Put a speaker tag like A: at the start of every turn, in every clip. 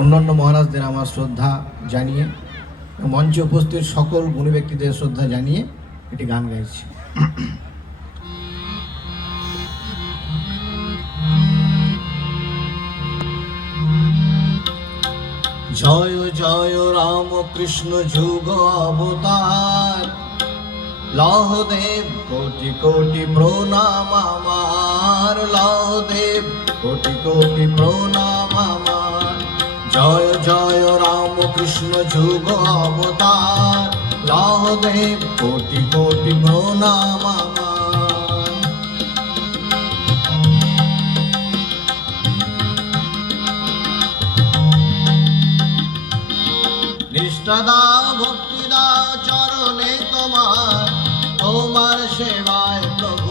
A: অন্যান্য মহারাজদের আমার শ্রদ্ধা জানিয়ে, মঞ্চে উপস্থিত সকল গুণী ব্যক্তিদের শ্রদ্ধা জানিয়ে একটি গান গাইছি। জয় জয় রাম কৃষ্ণ যুগ অবতার। লহদেব কোটি কোটি প্রণাম আমার। লহদেব কোটি কোটি প্রণাম জয় জয় রাম কৃষ্ণ যুগ অবতার। লহদেব কোটি কোটি প্রণাম আমার। নিষ্ঠা দাও চরণে তোমার তোমার সেবায় প্রভু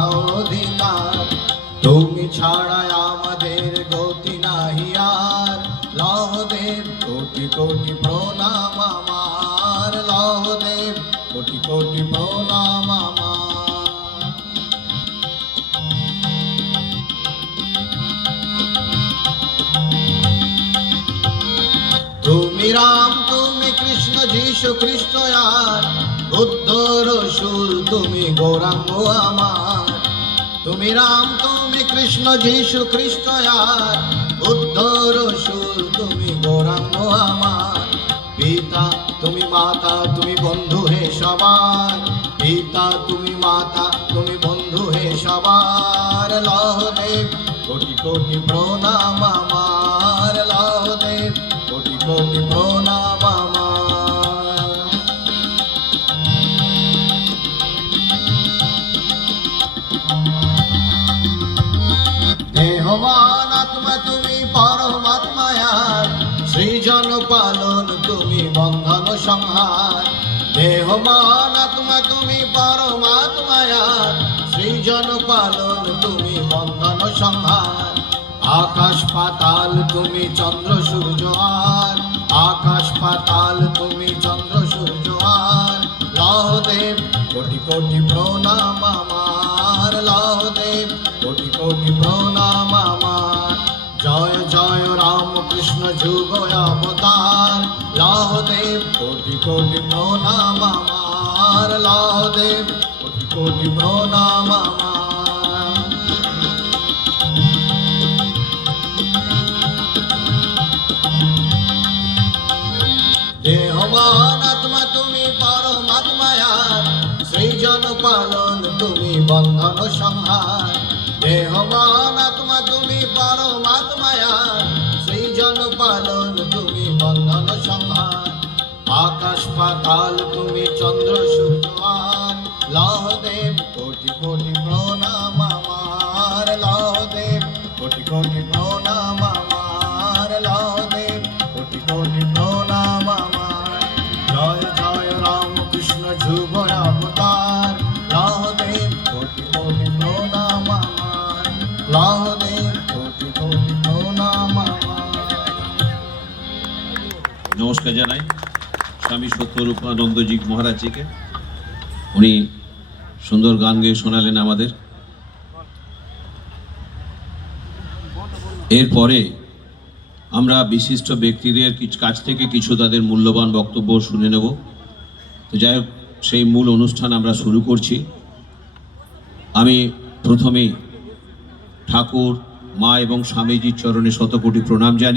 A: অধিকার। তুমি ছাড়া আমাদের গতি নাহি আর। লহদেব, কোটি কোটি প্রণাম আমার। লহদেব, কোটি কোটি প্রণাম আমার। তুমি রাম, তুমি কৃষ্ণ, যিশু খ্রিস্ট আর বুদ্ধ রসুল তুমি গৌরাঙ্গ আমার। তুমি রাম, তুমি কৃষ্ণ, যিশু খ্রিস্ট আর। বুদ্ধ রসুল তুমি গৌরাঙ্গ আমার। পিতা, তুমি মাতা, তুমি বন্ধু হে সবার। পিতা, তুমি মাতা, তুমি বন্ধু হে সবার। লহদেব, কোটি কোটি প্রণাম আমার। লহদেব, কোটি কোটি প্রণাম দেহবান আত্মা, তুমি পরমাত্মায়ার সৃজন পালন, তুমি বন্ধন সংহার। দেহবান আত্মা, তুমি পরমাত্মায়ার সৃজন পালন, তুমি বন্ধন সংহার। আকাশ পাতাল, তুমি চন্দ্র, সূর্য, আর। আকাশ পাতাল, তুমি চন্দ্র, সূর্য, আর। লহদেব, কোটি কোটি প্রণাম যুগ অবতার। লহদেব, কোটি কোটি প্রণাম আমার। লহদেব, কোটি কোটি প্রণাম আমার। আত্মা, তুমি পরমাত্মায়ার। সৃজন পালন, তুমি বন্ধন সংহার। দেহবান আত্মা, তুমি পরমাত্মায়ার। সৃজন পালন তুমি বন্ধন সংহার আকাশ পাতাল তুমি চন্দ্র
B: নমস্কার জানাই স্বামী সত্যরূপানন্দজি মহারাজজিকে। উনি সুন্দর গান গেয়ে শোনালেন আমাদের। এরপরে আমরা বিশিষ্ট ব্যক্তিদের কিছু- থেকে কিছু তাদের মূল্যবান বক্তব্য শুনে নেব। তো যাই হোক, সেই মূল অনুষ্ঠান আমরা শুরু করছি। আমি প্রথমেই ঠাকুর, মা এবং স্বামীজির চরণে শতকোটি প্রণাম জানি।